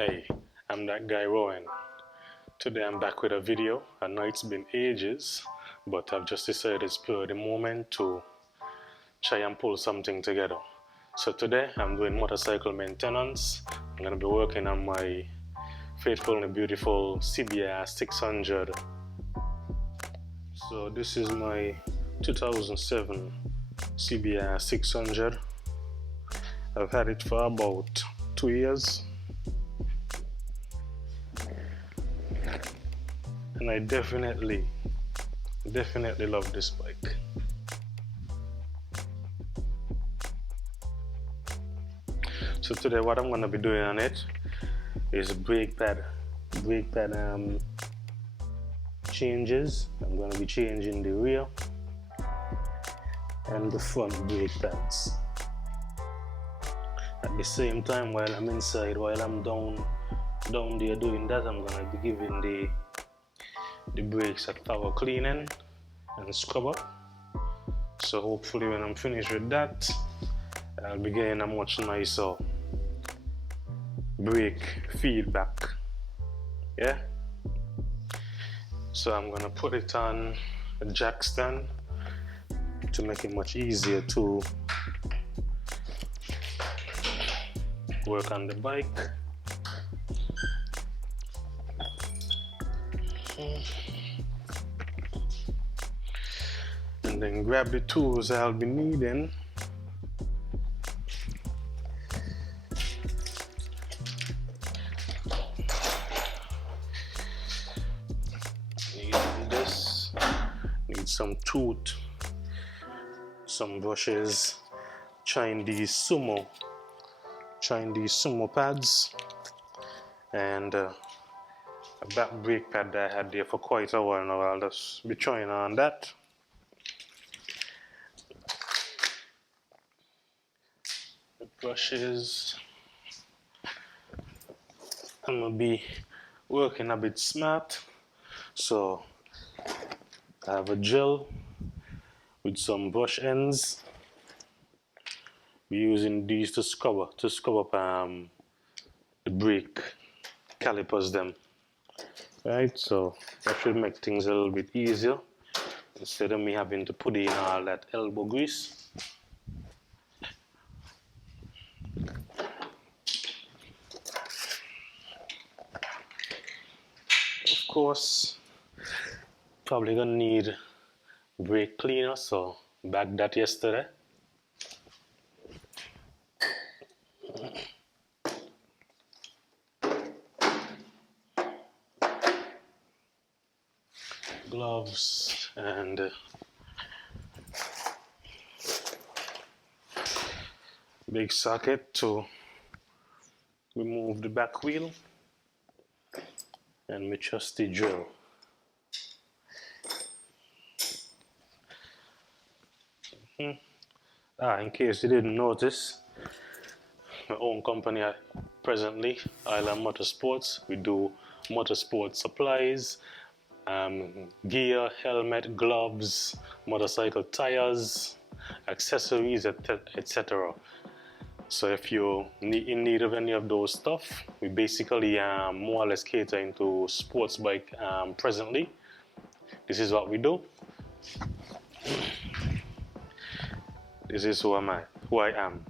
Hey, I'm that guy Rowan. Today I'm back with a video. I know it's been ages, but I've just decided it's pure the moment to try and pull something together. So today I'm doing motorcycle maintenance. I'm going to be working on my faithful and beautiful CBR600. So this is my 2007 CBR600. I've had it for about 2 years. And I definitely love this bike. So today what I'm going to be doing on it is brake pad changes. I'm going to be changing the rear and the front brake pads. At the same time, while I'm inside, while I'm down there doing that, I'm going to be giving the brakes a thorough cleaning and scrub up. So hopefully when I'm finished with that, I'll be getting a much nicer brake feedback. Yeah. So I'm gonna put it on a jack stand to make it much easier to work on the bike. And then grab the tools I'll be needing. Need some tooth, some brushes, Chinese sumo pads, and a back brake pad that I had there for quite a while now. I'll just be trying on that. The brushes. I'm gonna be working a bit smart, so I have a gel with some brush ends. We're using these to scrub up the brake calipers them. Right, so that should make things a little bit easier instead of me having to put in all that elbow grease. Of course, probably gonna need brake cleaner, so bagged that yesterday. Gloves and big socket to remove the back wheel, and my trusty drill. In case you didn't notice, my own company presently, Island Motorsports. We do motorsport supplies, gear, helmet, gloves, motorcycle tires, accessories, etc. So if you're in need of any of those stuff, we basically more or less cater into sports bike presently. This is what we do. This is who I am.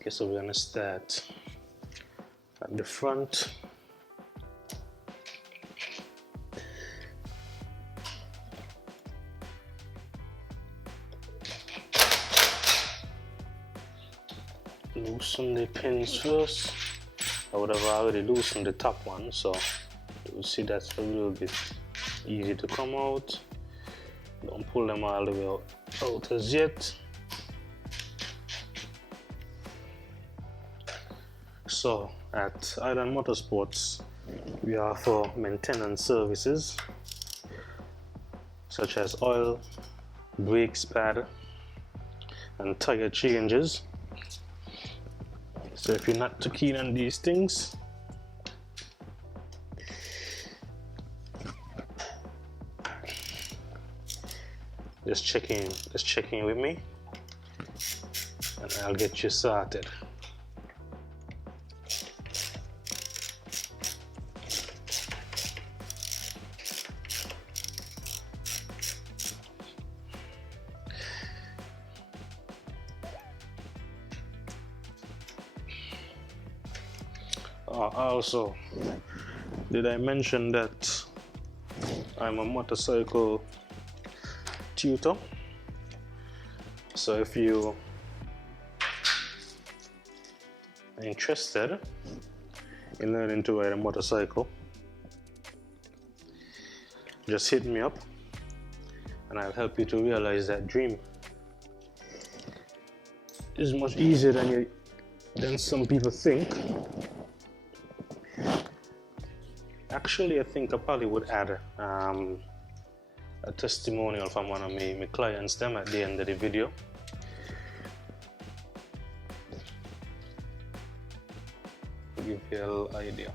Okay, so we're gonna start at the front. Loosen the pins first. I would have already loosened the top one, so you'll see that's a little bit easy to come out. Don't pull them all the way out as yet. So at Island Motorsports, we offer maintenance services such as oil, brakes pad, and tire changes. So if you're not too keen on these things, just checking with me, and I'll get you started. Also, did I mention that I'm a motorcycle tutor? So if you are interested in learning to ride a motorcycle, just hit me up and I'll help you to realize that dream. It's much easier than some people think. Actually, I think I probably would add a testimonial from one of my clients them at the end of the video. To give you a little idea.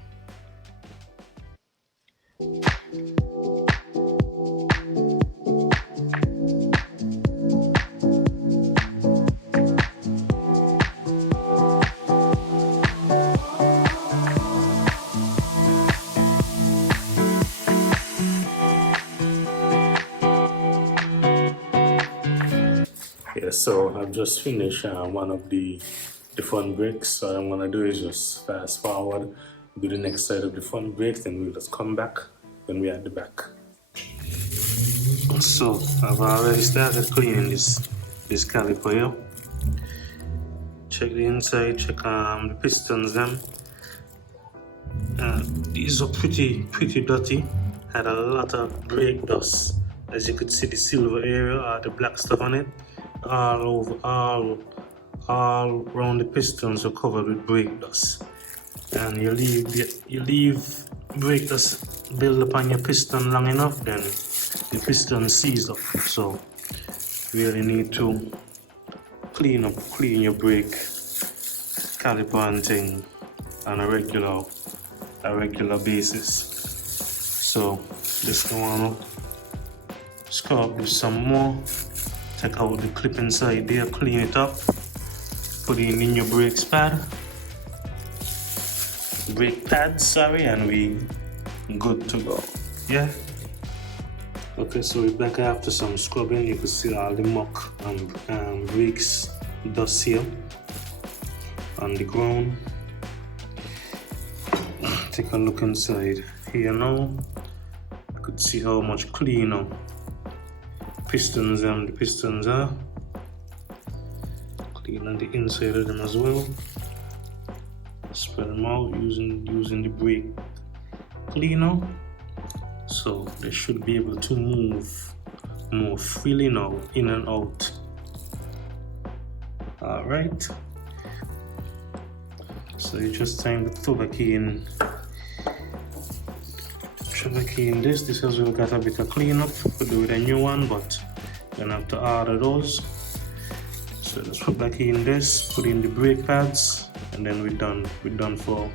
Yeah, so I've just finished one of the front brakes. So what I'm gonna do is just fast forward, do the next side of the front brakes, and we'll just come back when we're at the back. So I've already started cleaning this caliper here. Check the inside, check the pistons them. These are pretty dirty. Had a lot of brake dust. As you could see, the silver area or the black stuff on it. All around the pistons are covered with brake dust, and you leave brake dust build upon your piston long enough, then the piston seize up. So you really need to clean your brake caliper and thing on a regular basis. So just wanna scrub with some more. Take out the clip inside there, clean it up, put it in your brake pads, sorry, and we good to go. Yeah. Okay, so we're back after some scrubbing. You can see all the muck and brakes dust here on the ground. Take a look inside here now. You could see how much cleaner the pistons are. Clean on the inside of them as well. Spread them out using the brake cleaner, so they should be able to move more freely now in and out. All right. So it's just time to throw back in this. This has really got a bit of cleanup. Could do with a new one, but you're gonna have to order those. So let's put back in this, put in the brake pads, and then we're done for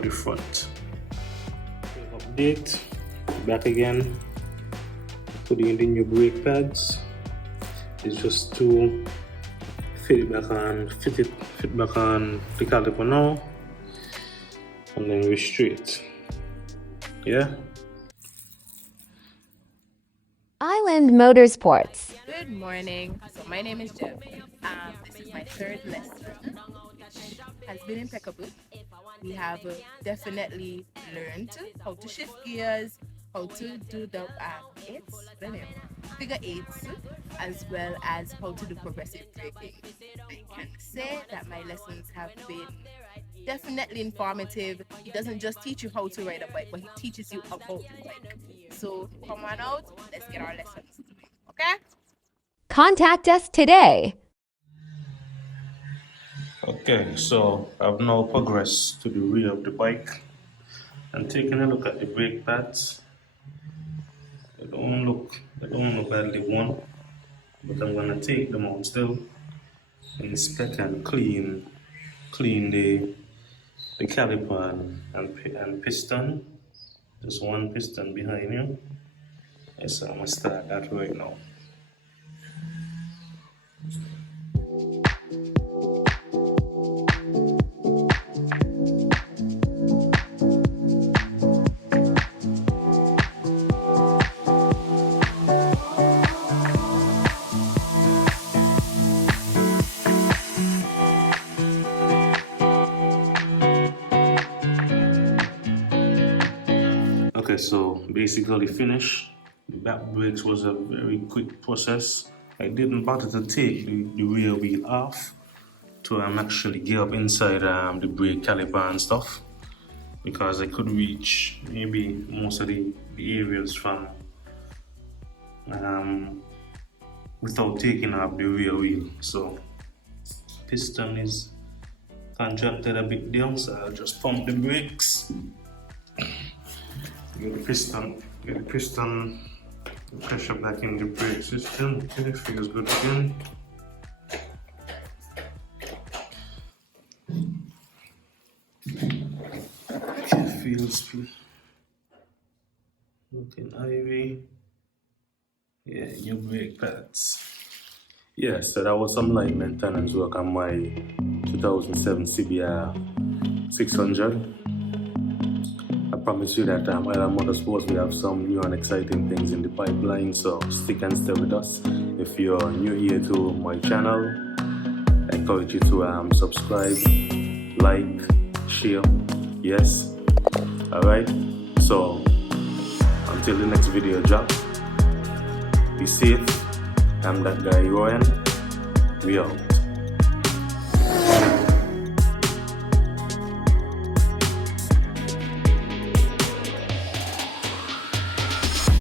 the front. Update, back again, put in the new brake pads. It's just to fit back on the caliper now, and then we're straight. Yeah. Island Motorsports. Good morning. So my name is Jeff. This is my third lesson, which has been impeccable. We have definitely learned how to shift gears, how to do the figure eights, as well as how to do progressive braking. I can say that my lessons have been definitely informative. He doesn't just teach you how to ride a bike, but he teaches you about the bike. So come on out, let's get our lessons doing, okay? Contact us today. Okay, so I've now progressed to the rear of the bike and taking a look at the brake pads. They don't look badly worn, but I'm gonna take them out still, inspect and clean the caliper and piston. Just one piston behind you. Yes, so I'm gonna start that right now. Okay, so basically finished. The back brakes was a very quick process. I didn't bother to take the rear wheel off to actually get up inside the brake caliper and stuff, because I could reach maybe most of the areas from without taking off the rear wheel. So piston is contracted a bit down, so I'll just pump the brakes. Get the piston pressure back in the brake system. Okay, it feels good again. Okay, feels looking ivy. Yeah, new brake pads. Yeah, so that was some light maintenance work on my 2007 CBR600. I promise you that Island Motorsports, we have some new and exciting things in the pipeline, so stick and stay with us. If you're new here to my channel, I encourage you to subscribe, like, share, yes. Alright, so until the next video drop, be safe. I'm that guy Ryan. We out.